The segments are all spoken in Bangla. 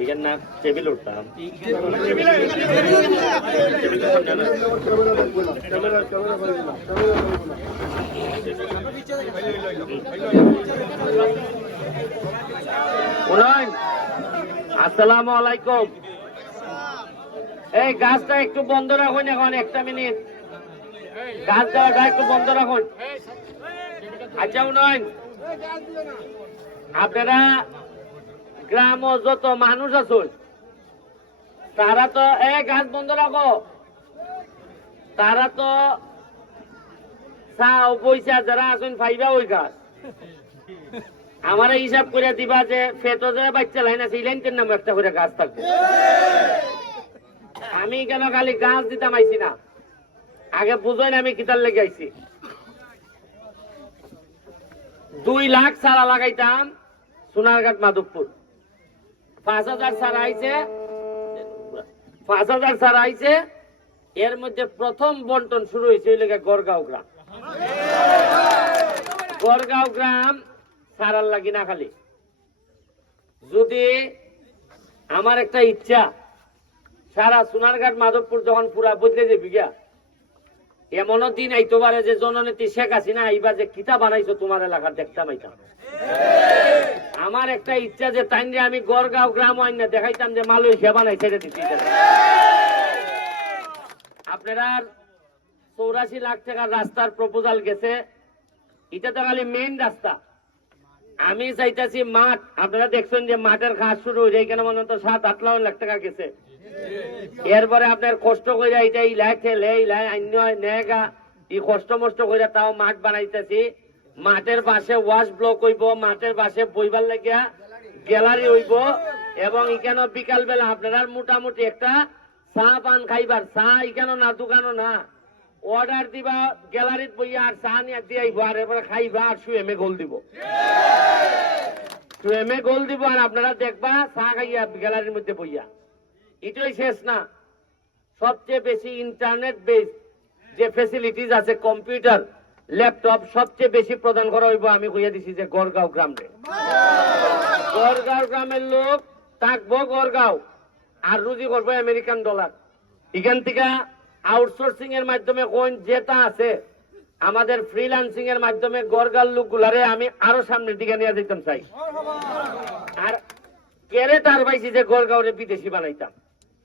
এখানে না টেবিল উঠতাম আসসালামু আলাইকুম। এই গাছটা একটু বন্ধ রাখুন, এখন একটা মিনিট গাছ দেওয়াটা একটু বন্ধ রাখুন। আচ্ছা উন্নয়ন, আপনারা গ্রাম ও যত মানুষ আছেন তারা তো গাছ বন্ধ রাখো, তারা তো চাও পয়সা যারা আছেন ফাইবা ওই গাছ আমার হিসাব করে দিবা যে ফেটো যে বাচ্চা লাইন আছে এই লাইনটার নাম একটা করে গাছ থাকবে। আমি কেন খালি গাছ দিতাম আইছি না, আগে বুঝোই না আমি কিতার লেগে আইছি। 2 লাখ চারা লাগাইতাম সোনারঘাট মাধবপুর, 5,000 চারা আইছে, 5,000 চারা আইছে। এর মধ্যে প্রথম বন্টন শুরু হয়েছে ওই লেগে গড়গাঁও গ্রাম। গড়গাঁও গ্রাম সারার লাগি না খালি, যদি আমার একটা ইচ্ছা সারা সোনারঘাট মাধবপুর যখন পুরা বদলে যাবি গিয়া, এমনও দিন আইতে পারে যে জননেত্রী শেখ হাসিনা এইবার যে কিতা বানাইছো তোমার এলাকার দেখতাম আইতাম। আমার একটা ইচ্ছা যে তাই আমি গড়গাঁও গ্রাম আইন না দেখাইতাম যে মালয়েশিয়া বানাই ছেড়ে দিচ্ছি। আপনারা 84 লাখ টাকার রাস্তার প্রপোজাল গেছে, এটা তো খালি মেইন রাস্তা। আমি চাইতেছি মাঠ, আপনারা দেখছেন যে মাঠের কাজ শুরু হয়ে যায়, কেন মনে তো 7-8 লাখ টাকা গেছে। এরপরে আপনার কষ্ট করে এটা ইলাই ঠেলে ইলাই অন্য নেগা এই কষ্ট মষ্ট করে তাও মাঠ বানাইতেছি। মাঠের পাশে ওয়াশ ব্লক হইব, মাঠের পাশে বইবার লাগিয়া গ্যালারি হইব, এবং এখানে বিকাল বেলা আপনারা মোটামুটি একটা চা পান খাইবার, চা এখানে না দোকানও না, অর্ডার দিবা গ্যালারিত বইয়া আর চা নিয়ে দিয়ে আইব, আর এবারে খাইবা আর সুয়েমে গোল দিব, সুয়েমে গোল দিব, আর আপনারা দেখবা চা খাইয়া গ্যালারির মধ্যে বইয়া। এটাই শেষ না, সবচেয়ে বেশি ইন্টারনেট বেস যে ফেসিলিটিস আছে, কম্পিউটার ল্যাপটপ সবচেয়ে বেশি প্রদান করা হইব। আমি কইয়া দিছি যে গড়গাঁও গ্রামে, গড়গাঁও গ্রামের লোক থাকবো গড়গাঁও আর রুজি করবো আমেরিকান ডলার। এখান থেকে আউটসোর্সিং এর মাধ্যমে কোন যেটা আছে আমাদের ফ্রিল্যান্সিং এর মাধ্যমে গড়গাঁও লোকগুলারে আমি আরো সামনের দিকে নিয়ে যেতাম চাই। আর কেড়ে তার পাইছি যে গড়গাঁওরে বিদেশি বানাইতাম,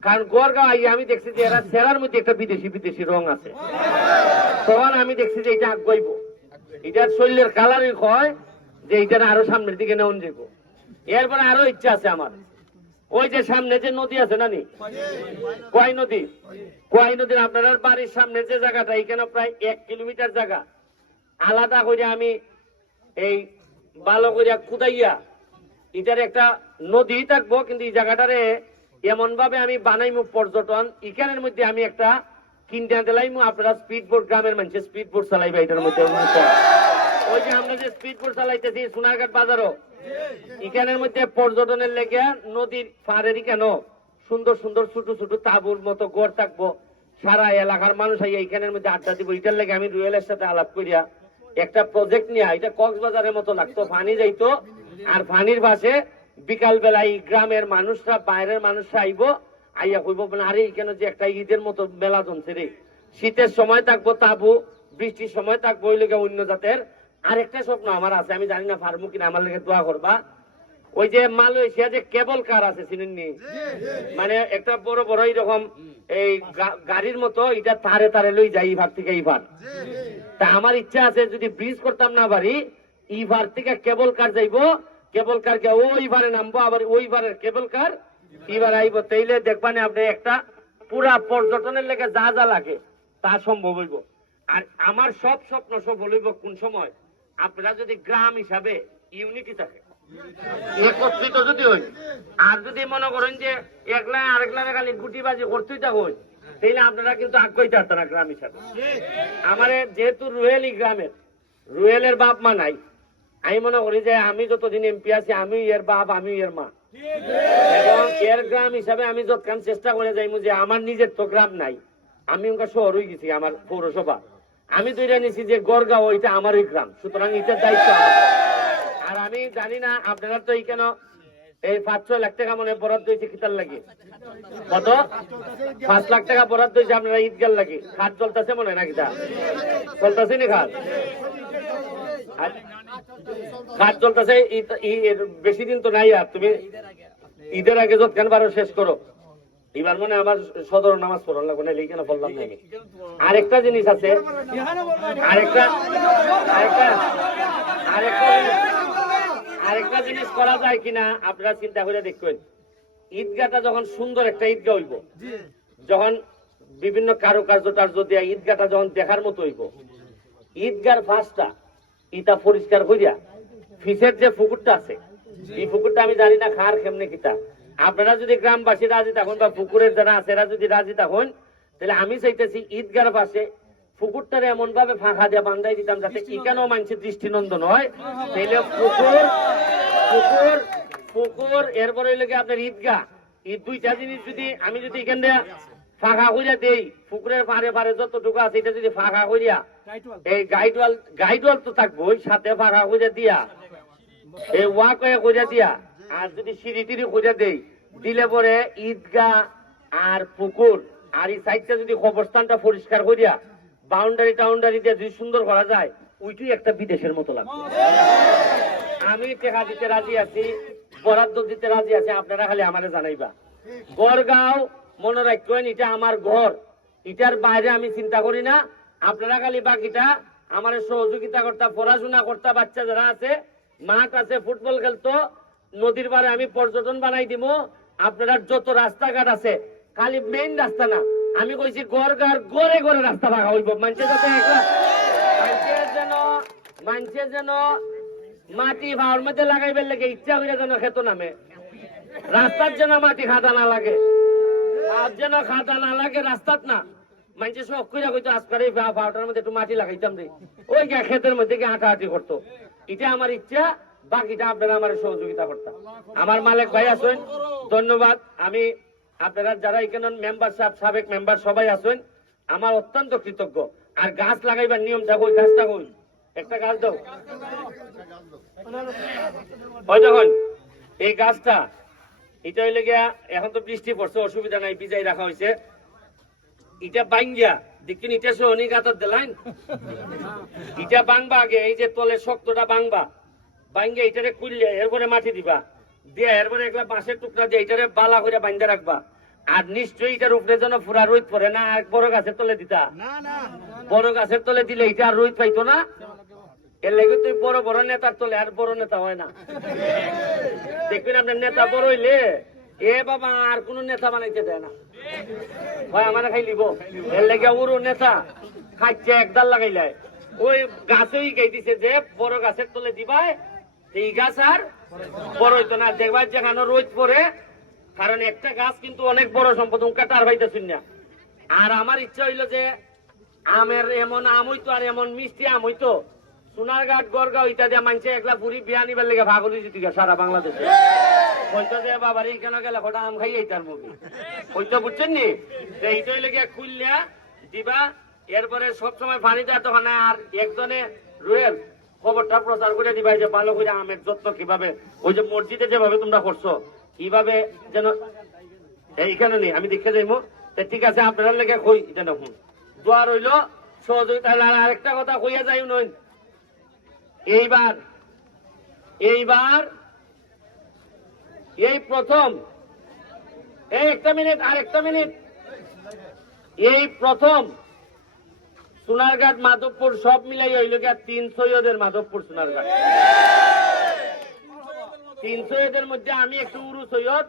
কারণ গড়গাঁও আই আমি দেখছি যে এরা চেরার মধ্যে একটা বিদেশি বিদেশি রং আছে, তখন আমি দেখছি যে এটা আগাইব, এটার শরীরের কালারই হয় যে এটা আরো সামনের দিকে নেওয়া যাব। এরপরে আরো ইচ্ছা আছে আমার, ওই যে সামনে যে নদী আছে না নি কোয়াই নদী, কোয়াই নদীর আপনার বাড়ির সামনে যে জায়গাটা, এখানে প্রায় 1 কিলোমিটার জায়গা আলাদা করে আমি এই ভালো করে খুদাইয়া এটার একটা নদী থাকবো, কিন্তু এই জায়গাটারে এমন ভাবে আমি বানাইমু পর্যটন, এখানের মধ্যে আমি একটা কিনতে দিলাইমু, আপনারা স্পিড বোট, গ্রামের মানুষ স্পিড বোট চালাইবে এটার মধ্যে। ওই যে আমরা যে স্পিড বোট চালাইতেছি সোনারঘাট বাজারও, এখানের মধ্যে পর্যটনের লেগে নদীর পাড়েরই কেন সুন্দর সুন্দর ছোট ছোট তাঁবুর মতো গড় থাকবো, সারা এলাকার মানুষ আইয়া এখানের মধ্যে আড্ডা দিব। এটার লেগে আমি রুয়েলের সাথে আলাপ করিয়া একটা প্রজেক্ট নিয়ে, এটা কক্সবাজারের মতো লাগতো, পানি যাইতো, আর পানির পাশে বিকাল বেলায় গ্রামের মানুষরা বাইরের মানুষরা আইব, আইয়া কইব আরে এখানে যে একটা ঈদের মতো মেলা জমছে রে, শীতের সময় থাকবো তাবু, বৃষ্টির সময় থাকবো ওই লেগে অন্য জাতের। আরেকটা স্বপ্ন আমার আছে, আমি জানি না পারবো কিনা, আমার লেগে দোয়া করবা। ওই যে মালয়েশিয়া যে কেবল কার আছে চিনেননি, মানে একটা বড় বড় এইরকম এই গাড়ির মতো, এটা তারে তারে লই যাই ইভার থেকে ইভার। তা আমার ইচ্ছা আছে যদি ব্রিজ করতাম না পারি, ইভার থেকে কেবল কার যাইবো, কেবল কার কে ওই বারে নামবো, আবার ওই বারের কেবল কার এবার আইব, তাইলে দেখবানে আপনি একটা পুরা পর্যটনের লেগে যা যা লাগে তা সম্ভব হইব। আর আমার সব স্বপ্ন সফল হইব কোন সময়, আপনারা যদি গ্রাম হিসাবে ইউনিটি থাকে, একত্রিত যদি হই, আর যদি মনে করেন যে একলা আরেকলা খালি গুটিবাজি করতেই থাকুন, তাইলে আপনারা কিন্তু আগ্রহী থাকতেন না গ্রাম হিসাবে। আমার যেহেতু রুয়েলি গ্রামের, রুয়েলের বাপ মা নাই, আমি মনে করি যে আমি যতদিন এমপি আছি আমি এর বাপ, আমি এর মা, এবং এর গ্রাম হিসাবে আমি যতক্ষণ চেষ্টা করে যাইমু যে আমার নিজের তো গ্রাম নাই, আমি ওখানে শহর হয়ে গেছি, আমার পৌরসভা আমি তৈরি নিছি যে গড়গাঁও ওইটা আমারই গ্রাম, সুতরাং এটার দায়িত্ব আমার। আর আমি জানি না আপনারা তো এই কেন এই 5-6 লাখ টাকা মনে বরাদ্দ হয়েছে কিতার লাগে, কত 5 লাখ টাকা বরাদ্দ হয়েছে আপনারা ঈদগার লাগে। খাট চলতেছে মনে নাকি তা চলতেছে নি খাট? খাট চলতেছে, বেশি দিন তো নাই। আর তুমি ঈদের আগে যতক্ষণ পারো শেষ করো। এবার মনে আমার সদর নামাজ পড়ার লাগবে না, কেন বললাম না। আরেকটা জিনিস আছে, আরেকটা জিনিস করা যায় কিনা আপনারা চিন্তা করে দেখবেন। ঈদগাটা যখন সুন্দর একটা ঈদগা হইব, যখন বিভিন্ন কারুকার্য টার্য দেয়া ঈদগাটা যখন দেখার মতো হইব, ঈদগার ফাঁসটা ইটা পরিষ্কার করিয়া ফিসের যে পুকুরটা আছে, এই পুকুরটা আমি জানি না খার কেমনে কিতা, আপনারা যদি গ্রামবাসী রাজি থাকুন বা পুকুরের যারা আছে এরা যদি রাজি থাকুন, তাহলে আমি চাইতেছি ঈদগার পাশে পুকুরটারে এমন ভাবে ফাঁকা দিয়ে বান্ধাই দিতাম যাতে এখানেও মানুষের দৃষ্টিনন্দন হয়। তাহলে পুকুর পুকুর পুকুর এরপরে লেগে আপনার ঈদগা, এই দুইটা জিনিস যদি আমি যদি এখান দিয়ে ফাঁকা করিয়া দেই, পুকুরের পারে পারে যতটুকু আছে এটা যদি ফাঁকা করিয়া, এই গাইডওয়াল তো থাকবো সাথে ফাঁকা করিয়া দিয়া, এই ওয়াক করিয়া দিয়া, আর যদি সিঁড়ি টিড়ি করিয়া দেই, দিলে পরে ঈদগা আর পুকুর আর এই সাইডটা যদি কবরস্থানটা পরিষ্কার করিয়া বাউন্ডারি টাউন্ডারি দিয়ে যদি সুন্দর করা যায়, ওইটাই একটা বিদেশের মতো লাগবে। আমি টেকা দিতে রাজি আছি, বরাদ্দ দিতে রাজি আছি, আপনারা খালি আমারে জানাইবা। গড়গাঁও মনে রাখবেন, এটা আমার ঘর, এটার বাইরে আমি চিন্তা করি না। আপনারা খালি বাকিটা আমার সহযোগিতা করতা, পড়াশোনা করতা, বাচ্চা যারা আছে, মাঠ আছে, ফুটবল খেলতো, নদীর পারে আমি পর্যটন বানাই দিব। আপনারা যত রাস্তাঘাট আছে, খালি মেইন রাস্তা না, আমি কইছি গড়গাঁর গড়ে গড়ে রাস্তা ভাঙা হইব। মানুষের যাতে মানুষের যেন মাটি ভাওয়ার মধ্যে লাগাইবার লাগে ইচ্ছা হইলে যেন খেত নামে, রাস্তার যেন মাটি খাদা না লাগে, আর যেন খাদা না লাগে রাস্তাত না। মানুষের শখ করে হইতো আজকাল এই ভাওটার মধ্যে একটু মাটি লাগাইতাম রে, ওই ক্ষেতের মধ্যে গিয়ে হাঁটাহাঁটি করতো। এটা আমার ইচ্ছা, বাকিটা আপনারা আমার সহযোগিতা করতাম। আমার মালিক ভাই আছেন, ধন্যবাদ। আমি আপনারা যারা এখানে মেম্বার সাবেক মেম্বার সবাই আছেন, আমার অত্যন্ত কৃতজ্ঞ। আর গাছ লাগাইবার নিয়মটা ওই গাছটা কই, একটা গাছ দাও। ওই দেখুন এই গাছটা, এটা হইলে গিয়া এখন তো বৃষ্টি পড়ছে, অসুবিধা নাই, বিজাই রাখা হয়েছে। এটা বাঙ্গিয়া দেখিন, এটা সোহনি গাতার দিলাইন, এটা বাংবা আগে, এই যে তলে শক্তটা বাংবা, বাঙ্গিয়া এটারে কুললে এরপরে মাটি দিবা, দিয়ে এরপরে একলা বাঁশের টুকরা দিয়ে এটারে বালা করে বান্ধা রাখবা। আর নিশ্চয়ই এটার উপরে যেন পুরা রোদ পড়ে না। এক বড় গাছের তলে দিতা, বড় গাছের তলে দিলে এটা আর রোদ পাইতো না। এর লেগে তুই বড় বড় নেতার তলে আর বড় নেতা হয় না। দেখবেন আপনার নেতা বড় হইলে এ বাবা আর কোন নেতা বানাইতে দেয় না, হয় আমার খাই লিব। এর লেগে ওর নেতা খাইছে একদাল লাগাইলে ওই গাছেই গাই দিছে যে বড় গাছের তলে দিবাই, এই গাছ আর বড় হইতো না। দেখবার যেখানে রোদ পড়ে, কারণ একটা গাছ কিন্তু অনেক বড় সম্পদ, কাটার ভাইতে শুনিয়া। আর আমার ইচ্ছা হইলো যে আমের এমন আম হইতো আর এমন মিষ্টি আম হইতো, সোনারঘাট গড়গাঁও ইটা দিয়ে মানছে একলা পুরি বিয়া নিবার লেগে ভাগল হয়েছে সারা বাংলাদেশে। হয়তো যে বাবার এইখানে গেলে ওটা আম খাই এইটার মুভি হইতো, বুঝছেন নি? এইটাই লেগে খুললিয়া দিবা, এরপরে সবসময় পানি দেওয়া তখন। আর একজনে রুয়েল খবরটা প্রচার করে দিবা যে ভালো করে আমের যত্ন কিভাবে, ওই যে মসজিদে যেভাবে তোমরা করছো কিভাবে যেন এইখানে নেই, আমি দেখে যাইবো। ঠিক আছে, আপনারা লেগে কই যেন দোয়া রইল সহযোগিতা। আরেকটা কথা কইয়া যাই নই, এইবার এই প্রথম, এই একটা মিনিট, আরেকটা মিনিট, এই প্রথম সোনারঘাট মাধবপুর সব মিলাই হইল গিয়া 3 সৈয়দের মাধবপুর সোনারঘাট। 3 সৈয়দের মধ্যে আমি একটু উরু সৈয়দ,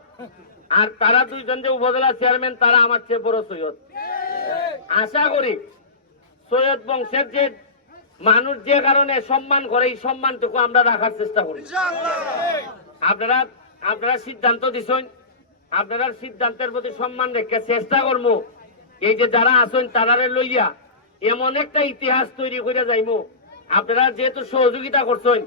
আর তারা দুইজন যে উপজেলা চেয়ারম্যান তারা আমার চেয়ে বড় সৈয়দ। আশা করি সৈয়দ বংশের যে মানুষ যে কারণে সম্মান করে, এই সম্মানটুকু আমরা রাখার চেষ্টা করি। আপনারা সিদ্ধান্ত দিছেন, আপনারা সিদ্ধান্তের প্রতি সম্মান রেখে চেষ্টা করবো এই যে যারা আছেন তারারে লইয়া এমন একটা ইতিহাস তৈরি করে যাইবো। আপনারা যেহেতু সহযোগিতা করছেন,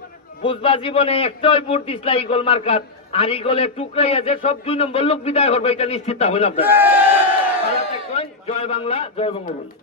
বুঝবা জীবনে একটাই ভোট দিসলা ইগল মার্কাত, আর ইগলের টুকরাই আছে সব 2 নম্বর লোক বিদায় করবে, এটা নিশ্চিত হইল আপনারা। জয় বাংলা, জয় বঙ্গবন্ধু।